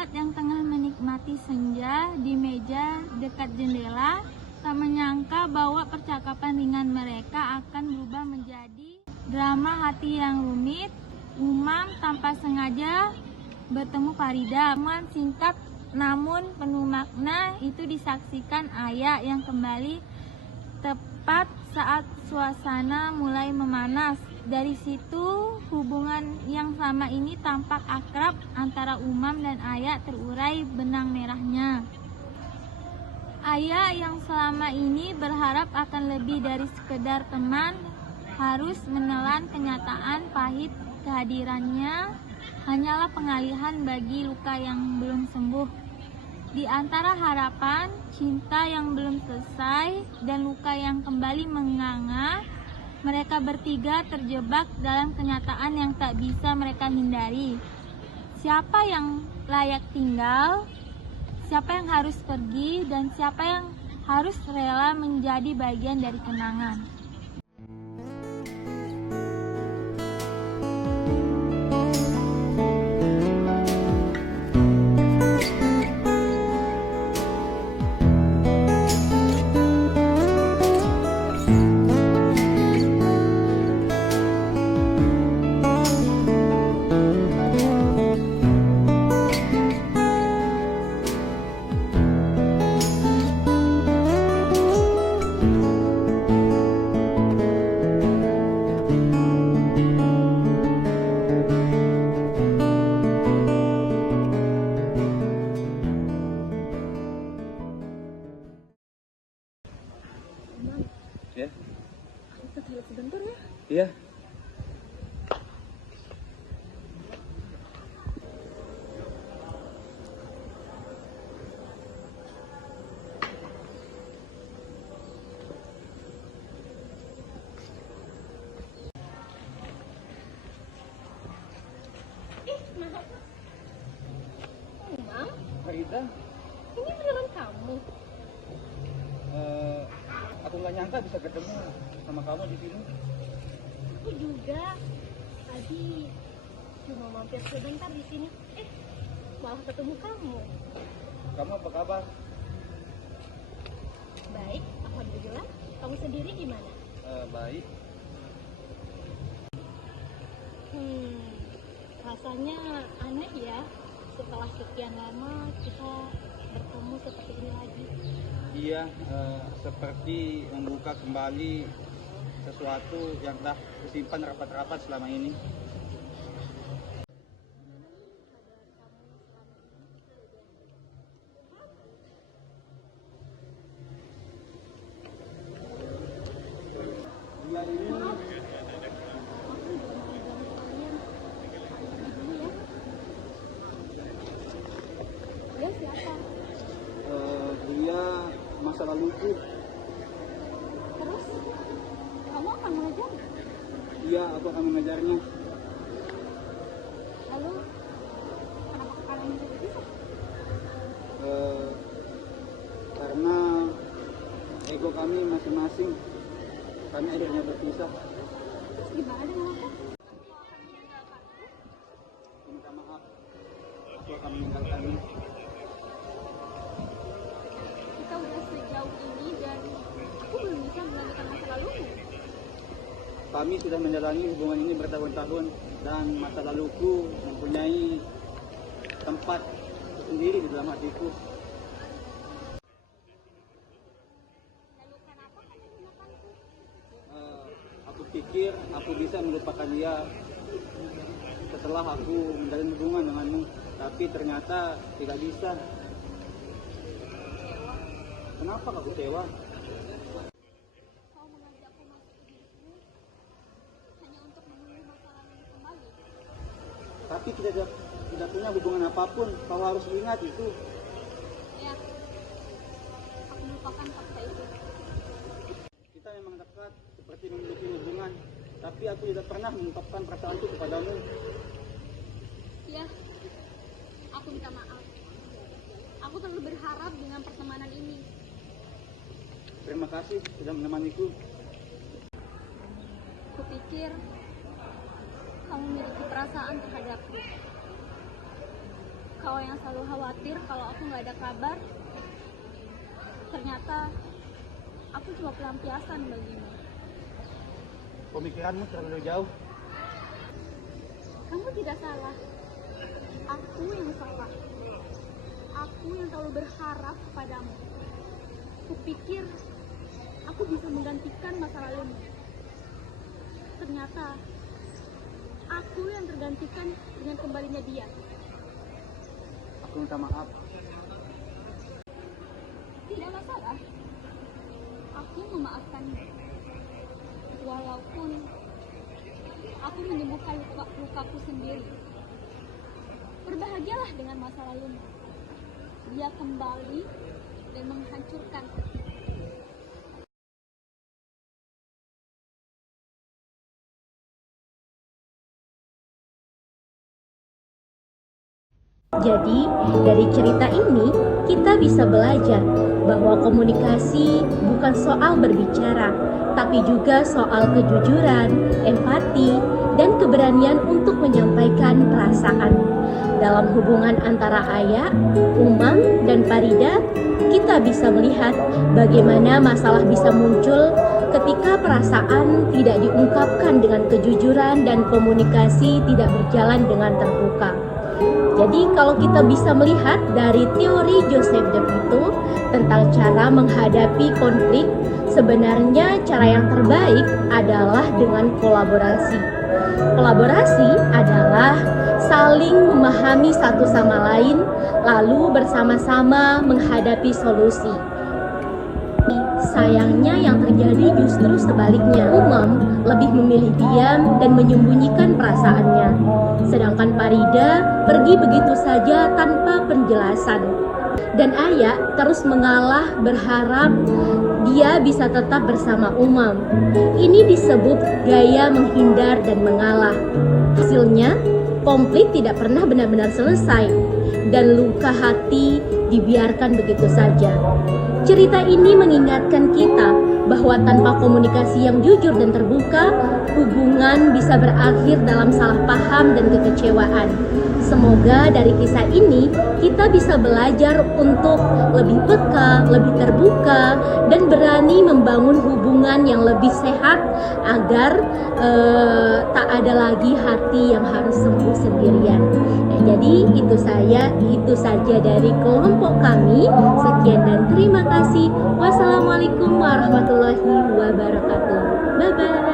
sahabat yang tengah menikmati senja di meja dekat jendela tak menyangka bahwa percakapan ringan mereka akan berubah menjadi drama hati yang rumit. Umam tanpa sengaja bertemu Farida. Pertemuan singkat namun penuh makna itu disaksikan Ayah yang kembali tepat saat suasana mulai memanas. Dari situ hubungan yang selama ini tampak akrab antara Umam dan Ayah terurai benang merahnya. Ayah yang selama ini berharap akan lebih dari sekedar teman harus menelan kenyataan pahit kehadirannya hanyalah pengalihan bagi luka yang belum sembuh. Di antara harapan, cinta yang belum selesai, dan luka yang kembali menganga, mereka bertiga terjebak dalam kenyataan yang tak bisa mereka hindari. Siapa yang layak tinggal, siapa yang harus pergi, dan siapa yang harus rela menjadi bagian dari kenangan. Ya. Aku ke toilet sebentar ya. Iya. Umam, Farida, ini beneran kamu? aku nggak nyangka bisa ketemu sama kamu di sini. Aku juga. Tadi cuma mampir sebentar di sini. Malah ketemu kamu. Kamu apa kabar? Baik, alhamdulillah. Kamu sendiri gimana? Baik. Rasanya aneh ya. Setelah sekian lama kita bertemu seperti ini lagi. Iya, seperti membuka kembali sesuatu yang telah disimpan rapat-rapat selama ini. Dia siapa? Dia masa laluku. Terus kamu akan mengejar? Iya, aku akan mengejarnya. Lalu kenapa kalian bisa berpisah? Karena ego kami masing-masing, kami akhirnya berpisah. Terus gimana dengan aku? Minta maaf, aku akan meninggalkanmu. Kita udah sejauh ini dan aku belum bisa melanjutkan masa lalumu. Kami sudah menjalani hubungan ini bertahun-tahun dan masa laluku mempunyai tempat sendiri di dalam hatiku. Lalu kenapa kamu melupakanku? Aku pikir aku bisa melupakan dia setelah aku menjalin hubungan denganmu, tapi ternyata tidak bisa. Kenapa kau kecewa? Kau mengajakku masuk ke hidupmu hanya untuk memenuhi masa lalu kembali. Tapi tidak punya hubungan apapun. Kau harus ingat itu. Ya, aku melupakan fakta itu. Kita memang dekat, seperti memiliki hubungan, tapi aku tidak pernah mengungkapkan perasaanku kepadamu. Ya, aku minta maaf. Aku terlalu berharap dengan pertemanan ini. Terima kasih sudah menemaniku. Kupikir kamu memiliki perasaan terhadapku. Kau kau yang selalu khawatir kalau aku nggak ada kabar. Ternyata aku cuma pelampiasan bagimu. Pemikiranmu terlalu jauh. Kamu tidak salah. Aku yang salah. Aku yang terlalu berharap kepadamu. Kupikir aku bisa menggantikan masa lalumu. Ternyata aku yang tergantikan dengan kembalinya dia. Aku minta maaf. Tidak masalah. Aku memaafkanmu. Walaupun aku menyembuhkan lukaku sendiri. Berbahagialah dengan masa lalumu. Dia kembali dan menghancurkan hati. Jadi, dari cerita ini kita bisa belajar bahwa komunikasi bukan soal berbicara, tapi juga soal kejujuran, empati, dan keberanian untuk menyampaikan perasaan. Dalam hubungan antara Ayah, Umam, dan Farida, kita bisa melihat bagaimana masalah bisa muncul ketika perasaan tidak diungkapkan dengan kejujuran dan komunikasi tidak berjalan dengan terbuka. Jadi kalau kita bisa melihat dari teori Joseph de Vito tentang cara menghadapi konflik, sebenarnya cara yang terbaik adalah dengan kolaborasi. Kolaborasi adalah saling memahami satu sama lain, lalu bersama-sama menghadapi solusi. Sayangnya yang terjadi justru sebaliknya. Umam lebih memilih diam dan menyembunyikan perasaannya. Sedangkan Farida pergi begitu saja tanpa penjelasan. Dan Ayah terus mengalah berharap dia bisa tetap bersama Umam. Ini disebut gaya menghindar dan mengalah. Hasilnya, konflik tidak pernah benar-benar selesai dan luka hati dibiarkan begitu saja. Cerita ini mengingatkan kita bahwa tanpa komunikasi yang jujur dan terbuka, hubungan bisa berakhir dalam salah paham dan kekecewaan. Semoga dari kisah ini kita bisa belajar untuk lebih peka, lebih terbuka, dan berani membangun hubungan yang lebih sehat agar tak ada lagi hati yang harus sembuh sendirian. Nah, jadi itu saja dari kelompok kami. Sekian dan terima kasih. Wassalamualaikum warahmatullahi wabarakatuh. Bye bye.